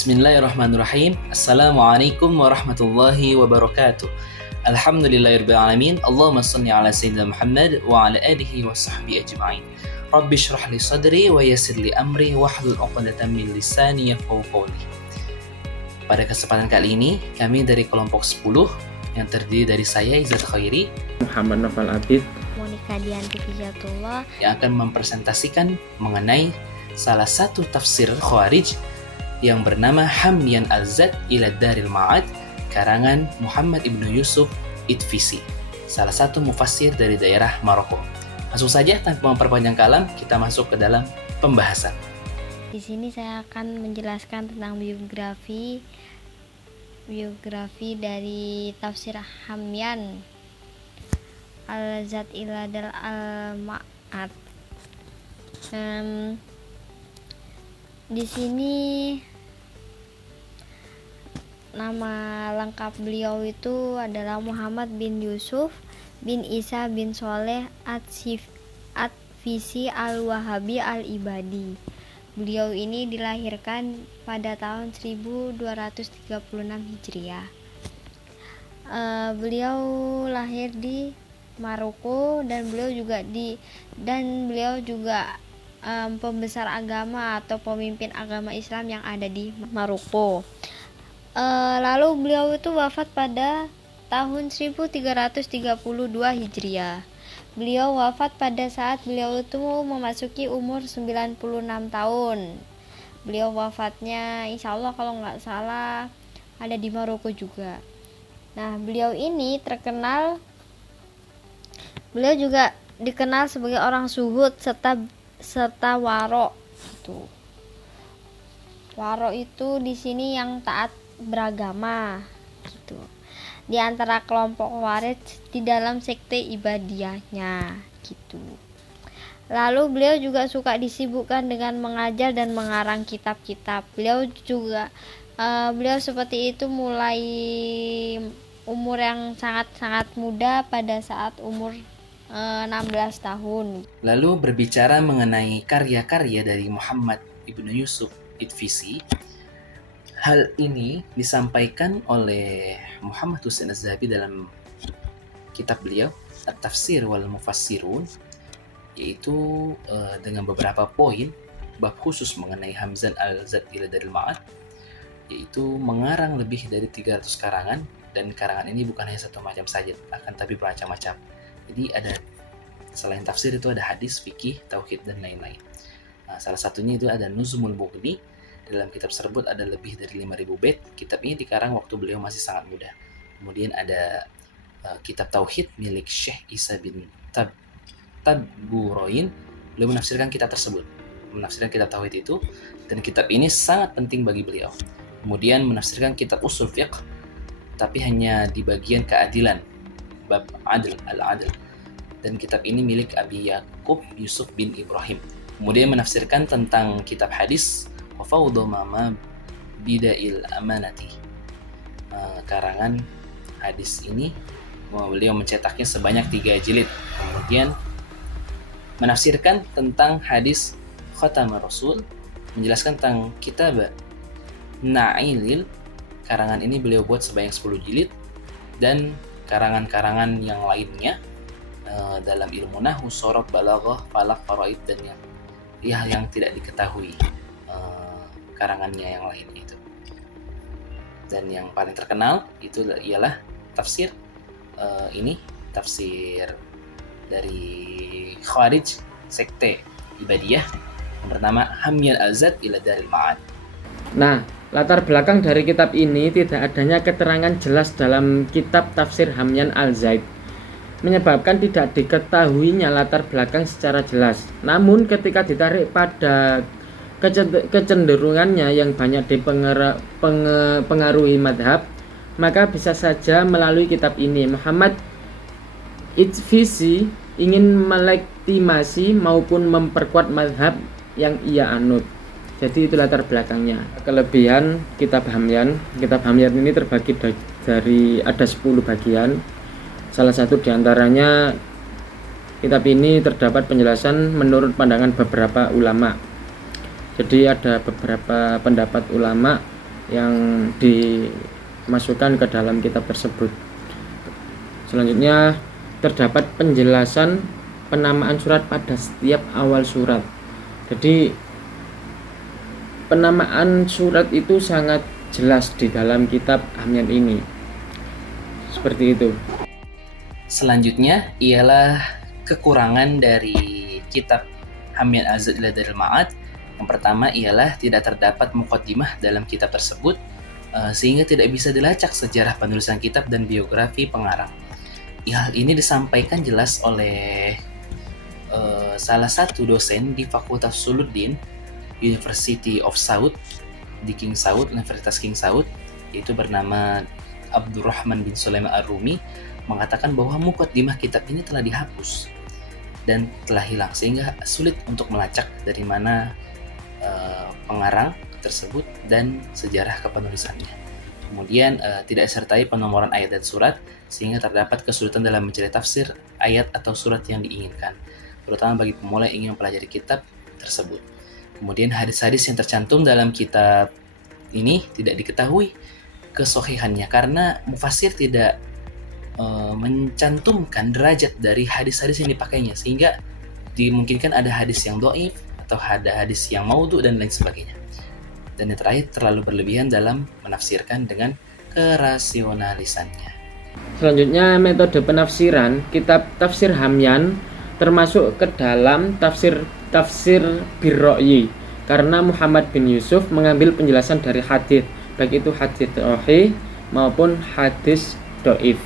Bismillahirrahmanirrahim. Assalamualaikum warahmatullahi wabarakatuh. Alhamdulillahirabbil alamin. Allahumma shalli ala sayyidina Muhammad wa ala alihi wa sahbihi ajma'in. Rabbi shrah li sadri wa yassir li amri wahlul 'uqdatam min lisani yafqahu qawli. Pada kesempatan kali ini, kami dari kelompok 10 yang terdiri dari saya Izzat Khairi, Muhammad Nofal Abid, Monika Dianti Fijatullah, yang akan mempresentasikan mengenai salah satu tafsir Khawarij yang bernama Hamyan Al-Zad ila Daril Ma'ad, karangan Muhammad ibnu Yusuf Itfisi, salah satu mufassir dari daerah Maroko. Langsung saja tanpa memperpanjang kalam, kita masuk ke dalam pembahasan. Di sini saya akan menjelaskan tentang biografi dari tafsir Hamyan Al-Zad ila Daril Ma'ad. Di sini nama lengkap beliau itu adalah Muhammad bin Yusuf bin Isa bin Soleh At-Fisi Al-Wahabi Al-Ibadi. Beliau ini dilahirkan pada tahun 1236 Hijriah. Beliau lahir di Maroko dan beliau juga pembesar agama atau pemimpin agama Islam yang ada di Maroko. Lalu beliau itu wafat pada tahun 1332 Hijriah. Beliau wafat pada saat beliau itu memasuki umur 96 tahun. Beliau wafatnya insya Allah kalau nggak salah ada di Maroko juga. Nah, beliau ini beliau juga dikenal sebagai orang zuhud serta waro. Waro itu di sini yang taat beragama gitu. Di antara kelompok Khawarij di dalam sekte ibadiyahnya gitu. Lalu beliau juga suka disibukkan dengan mengajar dan mengarang kitab-kitab. Beliau seperti itu mulai umur yang sangat-sangat muda pada saat umur 16 tahun. Lalu berbicara mengenai karya-karya dari Muhammad ibnu Yusuf Itfisi, hal ini disampaikan oleh Muhammad Husain Az-Zahabi dalam kitab beliau At-Tafsir wal Mufassirun, yaitu dengan beberapa poin bab khusus mengenai Hamyan Al-Zad ila Daril Ma'ad, yaitu mengarang lebih dari 300 karangan, dan karangan ini bukan hanya satu macam saja, akan tapi bermacam-macam. Jadi ada selain tafsir itu ada hadis, fikih, tauhid dan lain-lain. Salah satunya itu ada Nuzumul Mughni. Dalam kitab tersebut ada lebih dari 5.000 bait. Kitab ini dikarang waktu beliau masih sangat muda. Kemudian ada kitab tauhid milik Syekh Isa bin Tabguroin. Beliau menafsirkan kitab tersebut, menafsirkan kitab tauhid itu, dan kitab ini sangat penting bagi beliau. Kemudian menafsirkan kitab usul fiqh, tapi hanya di bagian keadilan, bab al-adl, dan kitab ini milik Abi Yakub Yusuf bin Ibrahim. Kemudian menafsirkan tentang kitab hadis Wafawdu Mama Bida'il Amanati, karangan hadis ini beliau mencetaknya sebanyak 3 jilid. Kemudian menafsirkan tentang hadis Khatamar Rasul, menjelaskan tentang kitab Na'ilil, karangan ini beliau buat sebanyak 10 jilid, dan karangan-karangan yang lainnya dalam ilmu nahwu, sorof, balaghah, falak, faraid, dan yang tidak diketahui karangannya yang lain itu. Dan yang paling terkenal itu ialah tafsir tafsir dari Khawarij, sekte ibadiyah, yang bernama Hamyan Al-Zad ila Daril Ma'ad. Nah, latar belakang dari kitab ini tidak adanya keterangan jelas dalam kitab tafsir Hamyan Al-Zad, menyebabkan tidak diketahuinya latar belakang secara jelas. Namun ketika ditarik pada kecenderungannya yang banyak dipengaruhi madhab, maka bisa saja melalui kitab ini Muhammad Itfisi ingin melegitimasi maupun memperkuat madhab yang ia anut. Jadi itu latar belakangnya. Kelebihan kitab Hamyan ini terbagi dari ada 10 bagian. Salah satu diantaranya, kitab ini terdapat penjelasan menurut pandangan beberapa ulama. Jadi ada beberapa pendapat ulama yang dimasukkan ke dalam kitab tersebut. Selanjutnya terdapat penjelasan penamaan surat pada setiap awal surat. Jadi penamaan surat itu sangat jelas di dalam kitab Hamyan ini. Seperti itu. Selanjutnya ialah kekurangan dari kitab Hamyan Az-Zaad ila Daril Ma'ad. Yang pertama ialah tidak terdapat muqaddimah dalam kitab tersebut, sehingga tidak bisa dilacak sejarah penulisan kitab dan biografi pengarang. Hal ini disampaikan jelas oleh salah satu dosen di Fakultas Suluddin University of Saud di King Saud, Universitas King Saud, yaitu bernama Abdurrahman bin Sulaiman Ar-Rumi, mengatakan bahwa muqaddimah kitab ini telah dihapus dan telah hilang, sehingga sulit untuk melacak dari mana pengarang tersebut dan sejarah kepenulisannya. Kemudian tidak disertai penomoran ayat dan surat, sehingga terdapat kesulitan dalam mencari tafsir ayat atau surat yang diinginkan, terutama bagi pemula yang ingin mempelajari kitab tersebut. Kemudian hadis-hadis yang tercantum dalam kitab ini tidak diketahui kesohihannya karena mufassir tidak mencantumkan derajat dari hadis-hadis yang dipakainya, sehingga dimungkinkan ada hadis yang dhaif atau ada hadis yang maudhu dan lain sebagainya. Dan yang terakhir, terlalu berlebihan dalam menafsirkan dengan kerasionalisannya. Selanjutnya metode penafsiran kitab tafsir Hamyan termasuk ke dalam tafsir Birra'yi, karena Muhammad bin Yusuf mengambil penjelasan dari hadis, baik itu hadis sahih maupun hadis dhaif.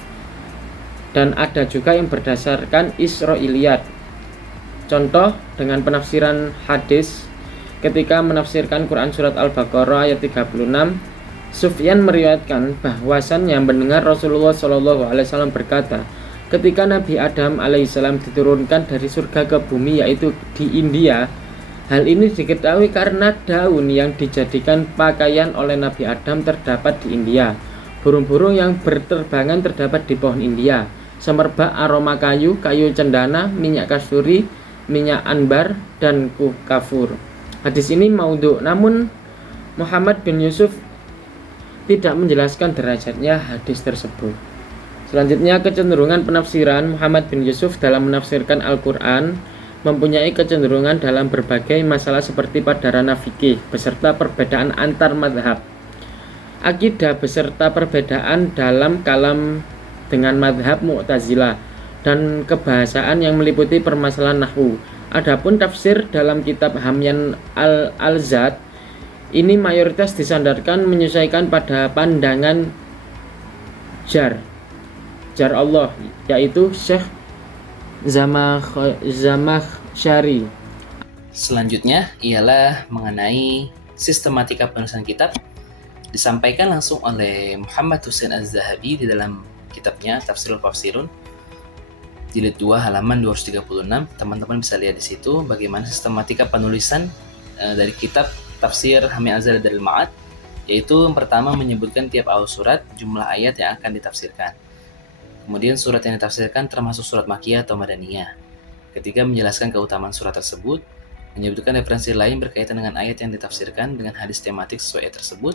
Dan ada juga yang berdasarkan Israiliyat. Contoh dengan penafsiran hadis, ketika menafsirkan Quran surat Al-Baqarah ayat 36, Sufyan meriwayatkan bahwasannya mendengar Rasulullah SAW berkata, ketika Nabi Adam alaihissalam diturunkan dari surga ke bumi, yaitu di India, hal ini diketahui karena daun yang dijadikan pakaian oleh Nabi Adam terdapat di India. Burung-burung yang berterbangan terdapat di pohon India. Semerbak aroma kayu, kayu cendana, minyak kasturi, minyak anbar, dan kafur. Hadis ini maudhu, namun Muhammad bin Yusuf tidak menjelaskan derajatnya hadis tersebut. Selanjutnya kecenderungan penafsiran Muhammad bin Yusuf dalam menafsirkan Al-Quran mempunyai kecenderungan dalam berbagai masalah seperti pada ranah fikih beserta perbedaan antar madhab, akidah beserta perbedaan dalam kalam dengan madhab Mu'tazilah, dan kebahasaan yang meliputi permasalahan nahwu. Adapun tafsir dalam kitab Hamyan Al-Zaad ini mayoritas disandarkan menyesuaikan pada pandangan jar Allah, yaitu Syekh Zamakhsyari. Selanjutnya ialah mengenai sistematika penulisan kitab, disampaikan langsung oleh Muhammad Husain Az-Zahabi di dalam kitabnya Tafsirul Fafsirun jilid 2 halaman 236. Teman-teman bisa lihat di situ bagaimana sistematika penulisan dari kitab Tafsir Hamyan Az-Zaad ila Daril Ma'ad, yaitu yang pertama menyebutkan tiap awal surat, jumlah ayat yang akan ditafsirkan. Kemudian surat yang ditafsirkan termasuk surat Makkiyah atau Madaniyah. Ketiga, menjelaskan keutamaan surat tersebut, menyebutkan referensi lain berkaitan dengan ayat yang ditafsirkan dengan hadis tematik sesuai ayat tersebut,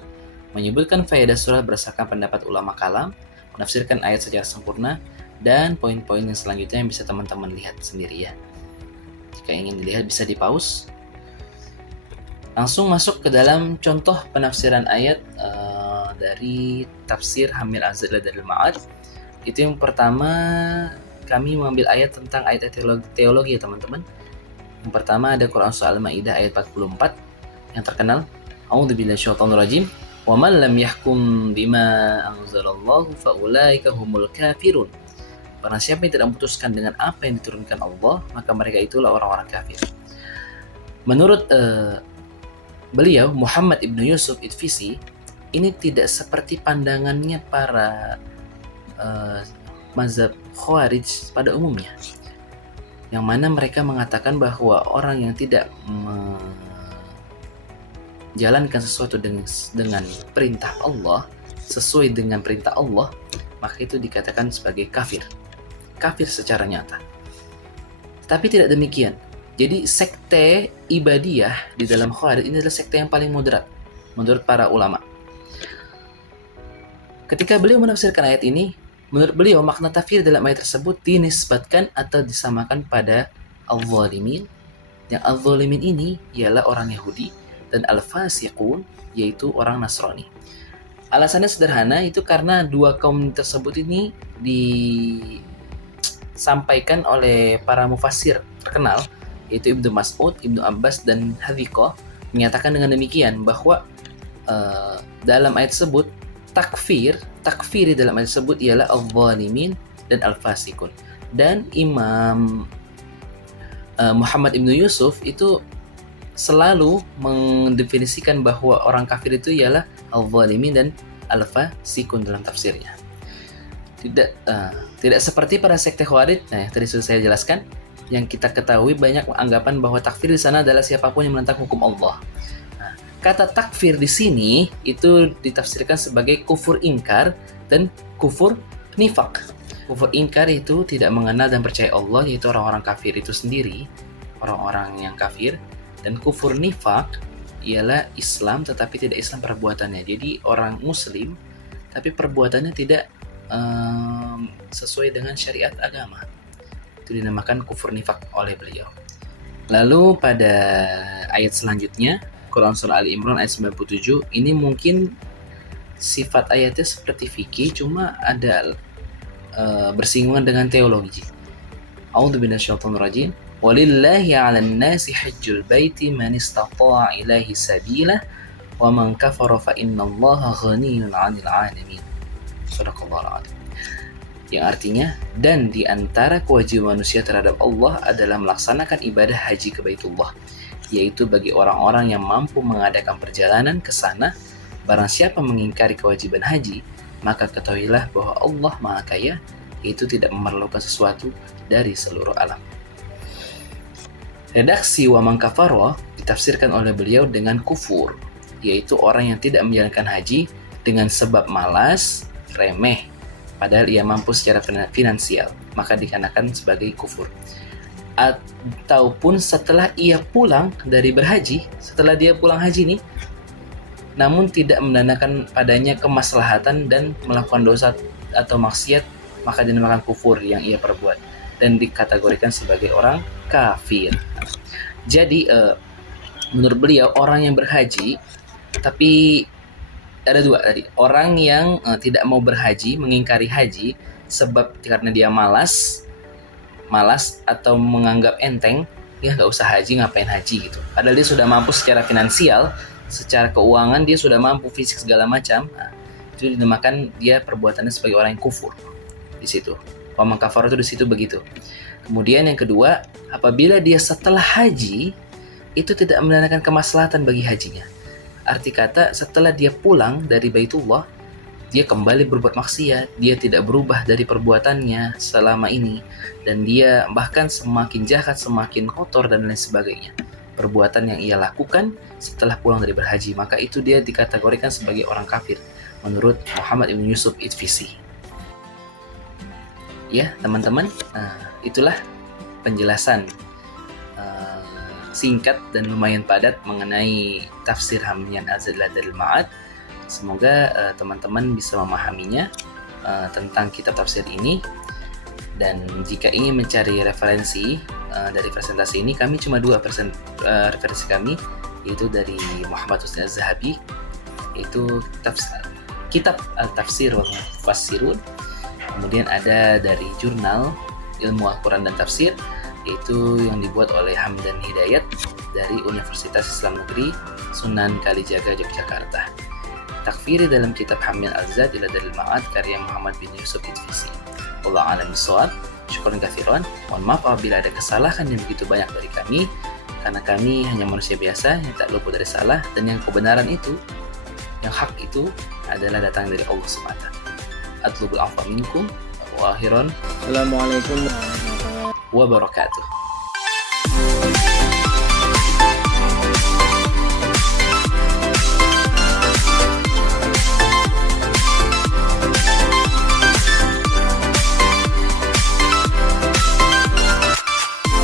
menyebutkan faedah surat berdasarkan pendapat ulama kalam, menafsirkan ayat secara sempurna, dan poin-poin yang selanjutnya yang bisa teman-teman lihat sendiri ya. Jika ingin dilihat bisa di pause. Langsung masuk ke dalam contoh penafsiran ayat dari tafsir Hamyan Az-Zaad ila Daril Ma'ad. Itu yang pertama, kami mengambil ayat tentang ayat teologi ya teman-teman. Yang pertama ada Quran Surah Al-Maidah ayat 44 yang terkenal, A'udzubillahi minasyaitonirrajim, wa man lam yahkum bima anzalallahu faulaika humul kafirun. Barang siapa yang tidak memutuskan dengan apa yang diturunkan Allah, maka mereka itulah orang-orang kafir. Menurut beliau Muhammad ibnu Yusuf Idfisi, ini tidak seperti pandangannya para mazhab Khawarij pada umumnya, yang mana mereka mengatakan bahwa orang yang tidak menjalankan sesuatu dengan perintah Allah, sesuai dengan perintah Allah, maka itu dikatakan sebagai kafir secara nyata. Tapi tidak demikian. Jadi sekte Ibadiyah di dalam Khawarij ini adalah sekte yang paling moderat menurut para ulama. Ketika beliau menafsirkan ayat ini, menurut beliau makna takfir dalam ayat tersebut dinisbatkan atau disamakan pada al-zalimin. Yang al-zalimin ini ialah orang Yahudi dan al-fasiqun yaitu orang Nasrani. Alasannya sederhana, itu karena dua kaum tersebut ini disampaikan oleh para mufassir terkenal yaitu Ibnu Mas'ud, Ibnu Abbas dan Hadhiqah menyatakan dengan demikian bahwa dalam ayat tersebut takfir di dalam ayat tersebut ialah al-zalimin dan al-fasikun. Dan Imam Muhammad Ibnu Yusuf itu selalu mendefinisikan bahwa orang kafir itu ialah al-zalimin dan al-fasikun dalam tafsirnya. Tidak seperti para sekte Khawarij, yang tadi sudah saya jelaskan, yang kita ketahui banyak anggapan bahwa takfir di sana adalah siapapun yang menentang hukum Allah. Kata takfir di sini itu ditafsirkan sebagai kufur ingkar dan kufur nifak. Kufur ingkar itu tidak mengenal dan percaya Allah, yaitu orang-orang kafir itu sendiri, orang-orang yang kafir. Dan kufur nifak ialah Islam tetapi tidak Islam perbuatannya. Jadi orang Muslim tapi perbuatannya tidak sesuai dengan syariat agama. Itu dinamakan kufur nifak oleh beliau. Lalu pada ayat selanjutnya, Quran Surah Ali Imran ayat 97, ini mungkin sifat ayatnya seperti fikih, cuma ada bersinggungan dengan teologi. A'udzu minasyaitonir rajim. Walillahi 'alan nasi hajjul baiti man istata'a ilaihi sabila wa man kafara fa innallaha ghaniyyun 'anil 'alamin. Shadaqallahul 'azim. Yang artinya, dan di antara kewajiban manusia terhadap Allah adalah melaksanakan ibadah haji ke Baitullah, yaitu bagi orang-orang yang mampu mengadakan perjalanan ke sana. Barang siapa mengingkari kewajiban haji, maka ketahuilah bahwa Allah Maha Kaya, yaitu tidak memerlukan sesuatu dari seluruh alam. Redaksi wa man kafara ditafsirkan oleh beliau dengan kufur, yaitu orang yang tidak menjalankan haji dengan sebab malas, remeh, padahal ia mampu secara finansial, maka dikenakan sebagai kufur. Ataupun setelah ia pulang dari berhaji, setelah dia pulang haji nih, namun tidak menandakan padanya kemaslahatan dan melakukan dosa atau maksiat, maka dinamakan kufur yang ia perbuat dan dikategorikan sebagai orang kafir. Jadi menurut beliau orang yang berhaji, tapi ada dua tadi, orang yang tidak mau berhaji, mengingkari haji sebab karena dia malas atau menganggap enteng, ya nggak usah haji, ngapain haji gitu. Padahal dia sudah mampu secara finansial, secara keuangan dia sudah mampu, fisik segala macam. Nah, itu dinamakan dia perbuatannya sebagai orang yang kufur di situ. Paman kafar itu di situ begitu. Kemudian yang kedua, apabila dia setelah haji itu tidak menandakan kemaslahatan bagi hajinya. Arti kata setelah dia pulang dari Baitullah, dia kembali berbuat maksiat, dia tidak berubah dari perbuatannya selama ini, dan dia bahkan semakin jahat, semakin kotor dan lain sebagainya. Perbuatan yang ia lakukan setelah pulang dari berhaji, maka itu dia dikategorikan sebagai orang kafir menurut Muhammad Ibn Yusuf Itfisi. Ya teman-teman, itulah penjelasan singkat dan lumayan padat mengenai tafsir Hamyan Az-Zadul Ma'ad. Semoga teman-teman bisa memahaminya tentang kitab tafsir ini. Dan jika ingin mencari referensi dari presentasi ini, kami cuma dua referensi kami, yaitu dari Muhammad Husni Az-Zahabi, yaitu kitab Al-Tafsir wal Mufassirun. Kemudian ada dari jurnal Ilmu Al-Quran dan Tafsir, yaitu yang dibuat oleh Hamdan Hidayat dari Universitas Islam Negeri Sunan Kalijaga, Yogyakarta. Takfiri dalam kitab Hamyan Al-Zad ila Dalil Ma'ad karya Muhammad bin Yusuf Itfisi. Wallahu a'lam bishawab. Syukran katsiran. Mohon maaf apabila ada kesalahan yang begitu banyak dari kami, karena kami hanya manusia biasa yang tak luput dari salah, dan yang kebenaran itu, yang hak itu adalah datang dari Allah SWT. Atlubul afwa minkum wa akhiran. Assalamualaikum wabarakatuh.